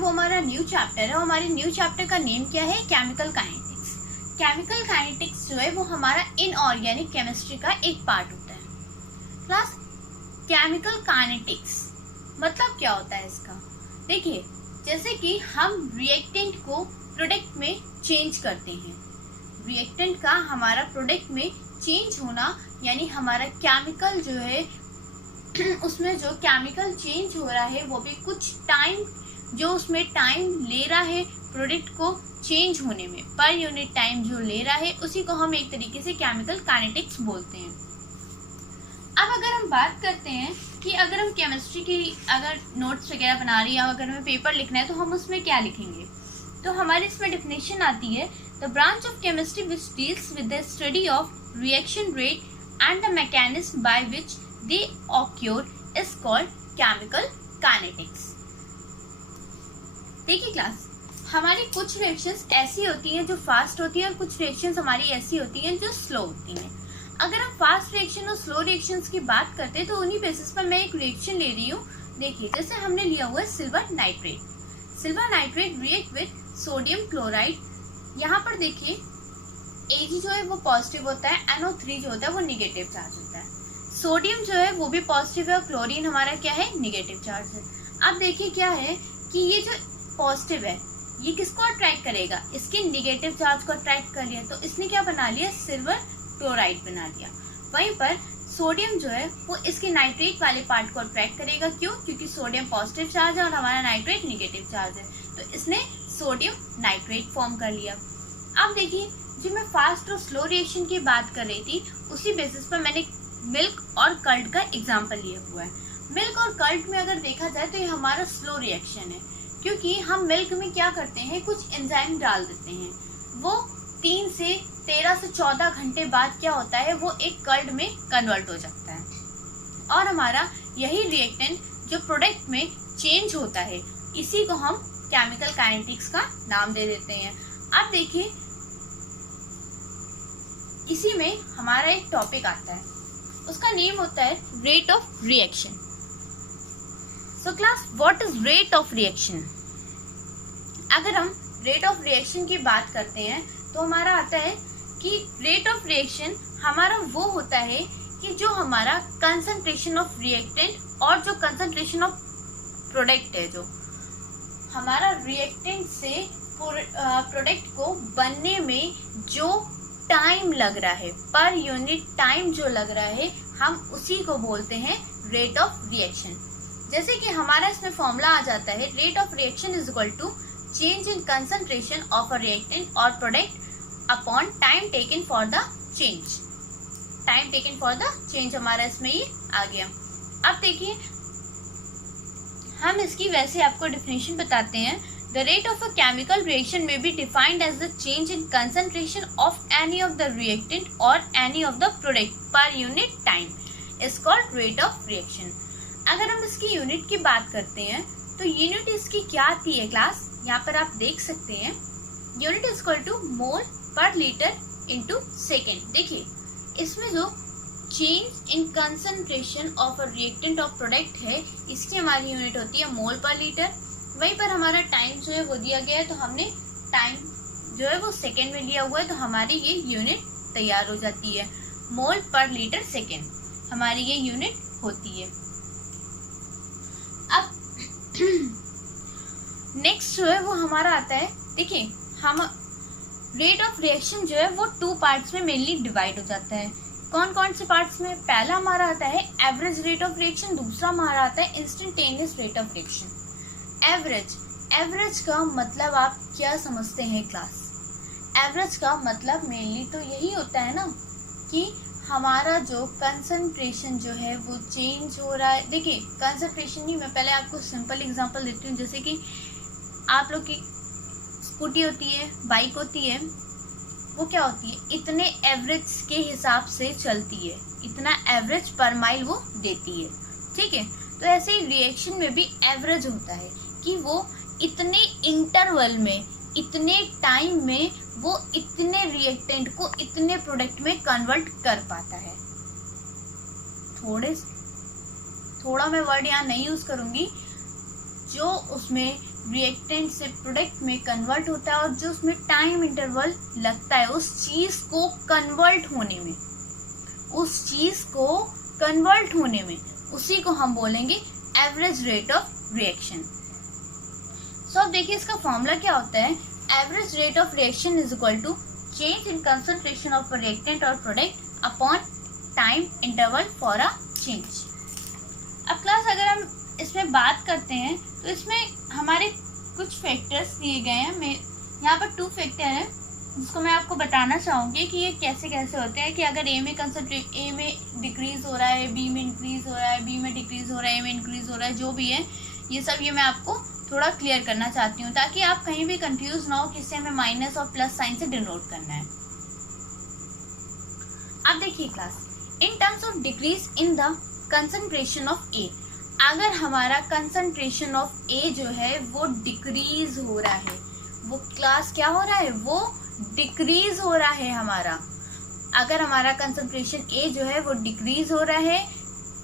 वो हमारा new chapter है। हमारे न्यू चैप्टर का नेम क्या है? Chemical kinetics. केमिकल काइनेटिक्स जो है वो हमारा इनऑर्गेनिक केमिस्ट्री का एक पार्ट होता है। क्लास, केमिकल काइनेटिक्स मतलब क्या होता है इसका? देखिए, जैसे कि हम रिएक्टेंट को प्रोडक्ट में चेंज करते हैं, रिएक्टेंट का हमारा प्रोडक्ट में चेंज होना यानी हमारा केमिकल जो है उसमें जो केमिकल चेंज हो रहा है वो भी कुछ टाइम, जो उसमें टाइम ले रहा है प्रोडक्ट को चेंज होने में, पर यूनिट टाइम जो ले रहा है उसी को हम एक तरीके से केमिकल काइनेटिक्स बोलते हैं। अब अगर हम बात करते हैं कि अगर हम केमिस्ट्री की अगर नोट्स वगैरह बना रही है, अगर हमें पेपर लिखना है तो हम उसमें क्या लिखेंगे? तो हमारी इसमें डेफिनेशन आती है, the branch of chemistry which deals with the study of reaction rate and the mechanism by which they occur is called chemical kinetics. देखिए क्लास, हमारी कुछ रिएक्शंस ऐसी होती हैं जो फास्ट होती हैं और कुछ रिएक्शंस हमारी ऐसी होती हैं जो स्लो होती हैं। अगर हम फास्ट रिएक्शन और स्लो रिएक्शंस की बात करते हैं तो उन्हीं बेसिस पर मैं एक रिएक्शन ले रही हूँ। देखिए, जैसे हमने लिया हुआ है silver nitrate. Silver nitrate react with sodium chloride. यहाँ पर देखिए Ag जो है वो पॉजिटिव होता है, NO3 जो होता है वो निगेटिव चार्ज होता है। सोडियम जो है वो भी पॉजिटिव है और क्लोरीन हमारा क्या है? निगेटिव चार्ज है। अब देखिए क्या है कि ये जो पॉजिटिव है ये किसको अट्रैक्ट करेगा? इसके निगेटिव चार्ज को अट्रैक्ट कर लिया, तो इसने क्या बना लिया? सिल्वर क्लोराइड बना लिया। वहीं पर सोडियम जो है वो इसके नाइट्रेट वाले पार्ट को अट्रैक्ट करेगा। क्यों? क्योंकि सोडियम पॉजिटिव चार्ज है और हमारा नाइट्रेट निगेटिव चार्ज है, तो इसने सोडियम नाइट्रेट फॉर्म कर लिया। अब देखिए, जो मैं फास्ट और स्लो रिएक्शन की बात कर रही थी उसी बेसिस पर मैंने मिल्क और कर्ड का एग्जाम्पल लिया हुआ है। मिल्क और कर्ड में अगर देखा जाए तो ये हमारा स्लो रिएक्शन है, क्योंकि हम मिल्क में क्या करते हैं? कुछ एंजाइम डाल देते हैं, वो 3 से 13 से 14 घंटे बाद क्या होता है? वो एक कर्ड में कन्वर्ट हो जाता है और हमारा यही रिएक्टेंट जो प्रोडक्ट में चेंज होता है इसी को हम केमिकल काइनेटिक्स का नाम दे देते हैं। अब देखिए, इसी में हमारा एक टॉपिक आता है, उसका नेम होता है rate of reaction. So class, what is rate of reaction? अगर हम रेट ऑफ रिएक्शन की बात करते हैं तो हमारा आता है कि रेट ऑफ रिएक्शन हमारा वो होता है कि जो हमारा कंसंट्रेशन ऑफ रिएक्टेंट और जो कंसंट्रेशन ऑफ प्रोडक्ट है, जो हमारा रिएक्टेंट से प्रोडक्ट को बनने में जो टाइम लग रहा है, पर यूनिट टाइम जो लग रहा है, हम उसी को बोलते हैं रेट ऑफ रिएक्शन। जैसे कि हमारा इसमें फॉर्मूला आ जाता है, rate of reaction is equal to change in concentration of a reactant और product upon time taken for the change. Time taken for the change हमारा इसमें ये आ गया। अब देखिए, हम इसकी वैसे आपको डेफिनेशन बताते हैं। The rate of a chemical reaction may be defined as the change in concentration of any of the reactant or any of the product per unit time is called rate of reaction। अगर हम इसकी unit की बात करते हैं तो unit इसकी क्या आती है क्लास? यहाँ पर आप देख सकते हैं, यूनिट इज इक्वल टू मोल पर लीटर इंटू सेकेंड। देखिए, इसमें जो change in concentration of a reactant of product है इसकी हमारी यूनिट होती है मोल पर लीटर। वहीं पर हमारा टाइम जो है वो दिया गया है, तो हमने टाइम जो है वो सेकेंड में लिया हुआ है, तो हमारी ये यूनिट तैयार हो जाती है। मोल पर लीटर सेकेंड हमारी ये यूनिट होती है। अब नेक्स्ट जो है वो हमारा आता है, देखिए, हम रेट ऑफ रिएक्शन जो है वो 2 पार्ट्स में मेनली डिवाइड हो जाता है। कौन कौन से पार्ट्स में? पहला हमारा आता है एवरेज रेट ऑफ रिएक्शन, दूसरा हमारा आता है instantaneous rate of reaction. Average का मतलब आप क्या समझते हैं क्लास? एवरेज का मतलब मेनली तो यही होता है ना कि हमारा जो कंसंट्रेशन जो है वो चेंज हो रहा है। देखिए, कंसंट्रेशन ही, मैं पहले आपको सिंपल एग्जांपल देती हूँ। जैसे कि आप लोग की स्कूटी होती है, बाइक होती है, वो क्या होती है? इतने एवरेज के हिसाब से चलती है, इतना एवरेज पर माइल वो देती है, ठीक है? तो ऐसे ही रिएक्शन में भी एवरेज होता है कि वो इतने इंटरवल में, इतने टाइम में वो इतने रिएक्टेंट को इतने प्रोडक्ट में कन्वर्ट कर पाता है। थोड़ा मैं वर्ड यहाँ नहीं यूज करूंगी, जो उसमें रिएक्टेंट से प्रोडक्ट में कन्वर्ट होता है और जो उसमें टाइम इंटरवल लगता है उस चीज को कन्वर्ट होने में, उसी को हम बोलेंगे average rate of reaction. So अब देखिए इसका फॉर्मूला क्या होता है। Average rate of reaction is equal to change in concentration of reactant और product upon time interval for a change. अब क्लास अगर हम इसमें बात करते हैं तो इसमें हमारे कुछ फैक्टर्स दिए गए हैं। मैं यहाँ पर 2 फैक्टर हैं जिसको मैं आपको बताना चाहूँगी कि ये कैसे कैसे होते हैं कि अगर ए में डिक्रीज हो रहा है, बी में इंक्रीज हो रहा है, बी में डिक्रीज हो रहा है, ए में इंक्रीज हो रहा है, जो भी है ये सब ये मैं आपको थोड़ा क्लियर करना चाहती हूँ ताकि आप कहीं भी कंफ्यूज ना हो किससे हमें माइनस और प्लस साइन से डिनोट करना है। अब देखिए class, in terms of decrease in the concentration of A, अगर हमारा कंसंट्रेशन ऑफ ए जो है वो डिक्रीज हो रहा है, वो क्लास क्या हो रहा है, वो डिक्रीज हो रहा है हमारा। अगर हमारा कंसंट्रेशन ए जो है वो डिक्रीज हो रहा है,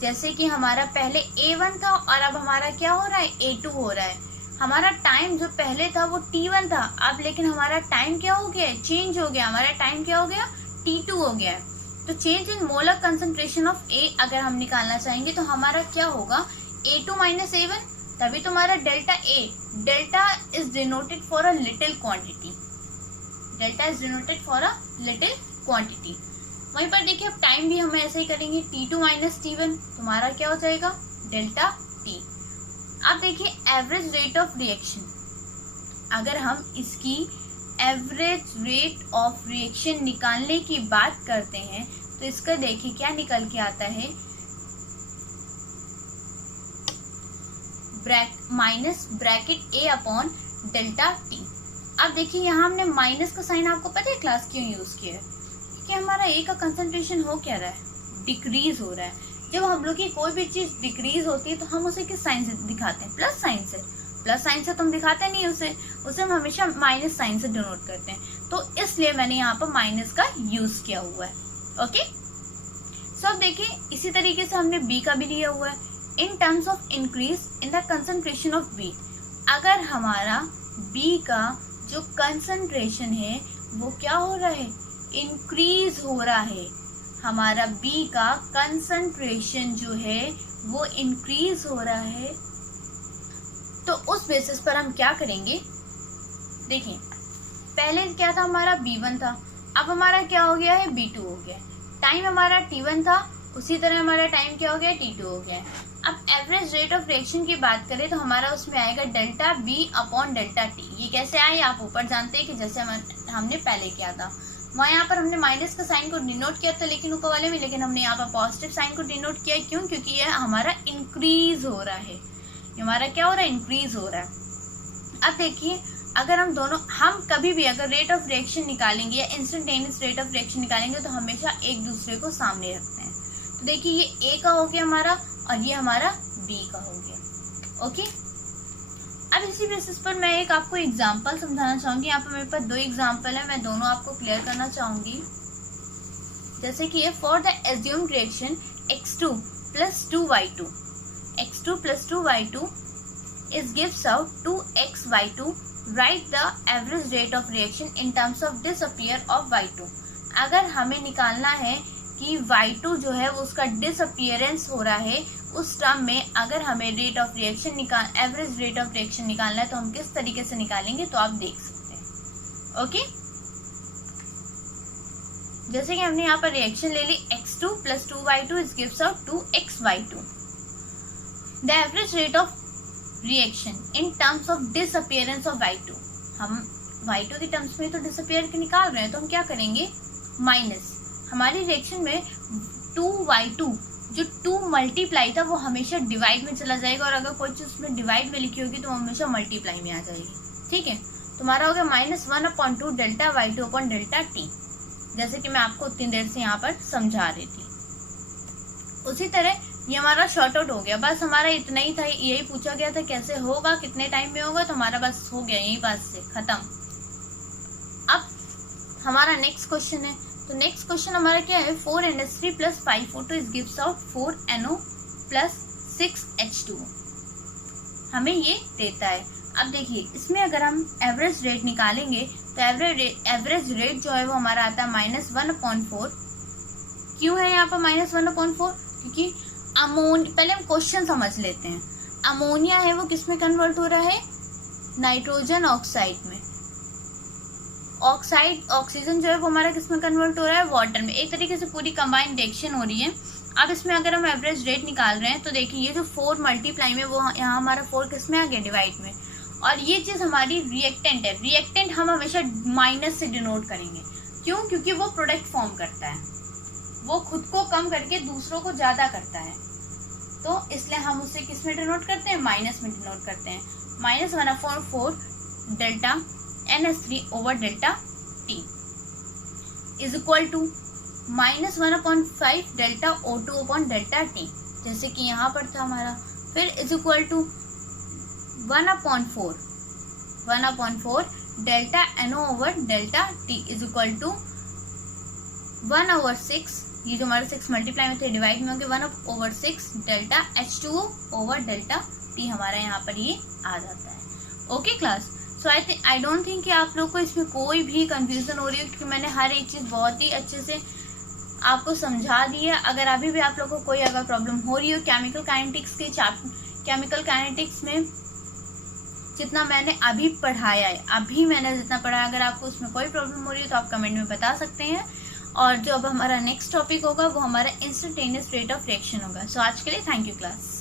जैसे कि हमारा पहले A1 था और अब हमारा क्या हो रहा है, A2 हो रहा है। हमारा टाइम जो पहले था वो T1 था, अब लेकिन हमारा टाइम क्या हो गया है, चेंज हो गया, हमारा टाइम क्या हो गया, T2 हो गया है। तो change in molar concentration of A अगर हम निकालना चाहेंगे तो हमारा क्या होगा, A2 माइनस A1, तभी तुम्हारा delta A, delta is denoted for a little quantity, वहीं पर देखिए अब टाइम भी हम ऐसे ही करेंगे, T2 माइनस T1 तुम्हारा क्या हो जाएगा, डेल्टा T। अब देखिए एवरेज रेट ऑफ रिएक्शन, अगर हम इसकी एवरेज रेट ऑफ रिएक्शन निकालने की बात करते हैं तो इसका देखिए क्या निकल के आता है, माइनस ब्रैकेट ए अपॉन डेल्टा टी। अब देखिए यहाँ हमने माइनस का साइन आपको पता है क्लास क्यों यूज किया है, क्योंकि हमारा ए का कंसंट्रेशन हो क्या रहा है, डिक्रीज हो रहा है। जब हम लोग की कोई भी चीज डिक्रीज होती है तो हम उसे किस साइन से दिखाते हैं, प्लस साइन से। प्लस साइन से तो हम दिखाते नहीं उसे हम हमेशा माइनस साइन से डिनोट करते हैं, तो इसलिए मैंने यहाँ पर माइनस का यूज किया हुआ है। ओके, सो अब देखिए इसी तरीके से हमने बी का भी लिया हुआ है, in terms of increase in the concentration of B. अगर हमारा बी का जो कंसंट्रेशन है वो क्या हो रहा है, इंक्रीज हो रहा है, हमारा बी का कंसंट्रेशन जो है वो इंक्रीज हो रहा है, तो उस बेसिस पर हम क्या करेंगे, देखिए पहले क्या था, हमारा B1 था, अब हमारा क्या हो गया है, B2 हो गया। टाइम हमारा T1 था, उसी तरह हमारा टाइम क्या हो गया, T2 हो गया। अब एवरेज रेट ऑफ रिएक्शन की बात करें तो हमारा उसमें आएगा delta B upon delta T। ये कैसे आए आप ऊपर जानते हैं कि जैसे हमने पहले किया था, वहाँ यहाँ पर हमने माइनस का साइन को डिनोट किया था लेकिन ऊपर वाले में, लेकिन हमने यहाँ पर पॉजिटिव साइन को डिनोट किया। क्यों, क्योंकि ये हमारा इंक्रीज हो रहा है, हमारा क्या हो रहा है, इंक्रीज हो रहा है। अब देखिए अगर हम कभी भी अगर रेट ऑफ रिएक्शन निकालेंगे या इंस्टेंटेनियस रेट ऑफ रिएक्शन निकालेंगे तो हमेशा एक दूसरे को सामने रखते हैं। तो देखिए ये ए का हो गया हमारा और ये हमारा बी का हो गया। ओके, अब इसी बेसिस पर मैं एक आपको एग्जांपल समझाना चाहूंगी। यहाँ पर मेरे पास 2 एग्जांपल है, मैं दोनों आपको क्लियर करना चाहूंगी। जैसे कि ये for the assumed reaction x2 plus 2y2, x2 plus 2y2 is gives out 2xy2. Write the average rate of reaction in terms of disappear of y2. अगर हमें निकालना है कि y2 जो है उसका डिसअपियरेंस हो रहा है, उस टर्म में अगर हमें rate of reaction average rate of reaction निकालना है तो हम किस तरीके से निकालेंगे, तो आप देख सकते हैं। ओके, जैसे कि हमने यहाँ पर रिएक्शन ले ली x2 plus 2y2 is gives out 2xy2. The average rate of reaction in terms of disappearance of y2, हम y2 के टर्म्स में तो डिसअपियर के निकाल रहे हैं, तो हम क्या करेंगे, माइनस हमारी रिएक्शन में 2y2 जो 2 मल्टीप्लाई था वो हमेशा डिवाइड में चला जाएगा, और अगर कोई चीज उसमें डिवाइड में लिखी होगी तो हमेशा मल्टीप्लाई में आ जाएगी। ठीक है, तुम्हारा हो गया -1/2 delta y2 upon delta t, जैसे कि मैं आपको उतनी देर से यहाँ पर समझा रही थी। उसी तरह ये हमारा शॉर्ट आउट हो गया, बस हमारा इतना ही था, यही पूछा गया था कैसे होगा, कितने टाइम में होगा, तो हमारा बस हो गया, यही बात से खत्म। अब हमारा नेक्स्ट क्वेश्चन है, तो नेक्स्ट क्वेश्चन हमारा क्या है, 4NH3 plus 5O2 is gives out 4NO plus 6H2O, हमें ये देता है। अब देखिए इसमें अगर हम एवरेज रेट निकालेंगे तो एवरेज रेट जो है वो हमारा आता है -1/4। क्यों है यहाँ पर -1/4? क्योंकि पहले हम क्वेश्चन समझ लेते हैं। अमोनिया है वो किस में कन्वर्ट हो रहा है? नाइट्रोजन ऑक्साइड में। ऑक्सीजन जो है वो हमारा किस में कन्वर्ट हो रहा है? वाटर में। एक तरीके से पूरी कंबाइंड रिएक्शन हो रही है। अब इसमें अगर हम एवरेज रेट निकाल रहे हैं तो देखिए ये जो 4 मल्टीप्लाई में वो यहाँ हमारा 4 किस में आ गया? डिवाइड में। और ये चीज हमारी रिएक्टेंट है। रिएक्टेंट हम हमेशा माइनस से डिनोट करेंगे। क्यों? क्योंकि वो प्रोडक्ट फॉर्म करता है, वो खुद को कम करके दूसरों को ज्यादा करता है, तो इसलिए हम उसे किस में डिनोट करते हैं? माइनस में डिनोट करते हैं। -1/4 delta NH3 over delta T is equal to -1/5 delta O2 upon delta T, जैसे कि यहाँ पर था हमारा। फिर is equal to 1/4 delta NO over delta T is equal to 1/6, ये जो हमारे 6 मल्टीप्लाई में थे डिवाइड में होंगे 1/6 delta H2O over delta T हमारा यहाँ पर ये आ जाता है। Okay class, so I don't think कि आप लोग को इसमें कोई भी कंफ्यूजन हो रही है, क्योंकि मैंने हर एक चीज़ बहुत ही अच्छे से आपको समझा दी है। अगर अभी भी आप लोग को कोई अगर प्रॉब्लम हो रही हो केमिकल काइनेटिक्स में जितना मैंने अभी पढ़ाया है, जितना पढ़ाया, अगर आपको उसमें कोई प्रॉब्लम हो रही है तो आप कमेंट में बता सकते हैं। और जो अब हमारा नेक्स्ट टॉपिक होगा वो हमारा इंस्टेंटेनियस रेट ऑफ रिएक्शन होगा। सो आज के लिए थैंक यू क्लास।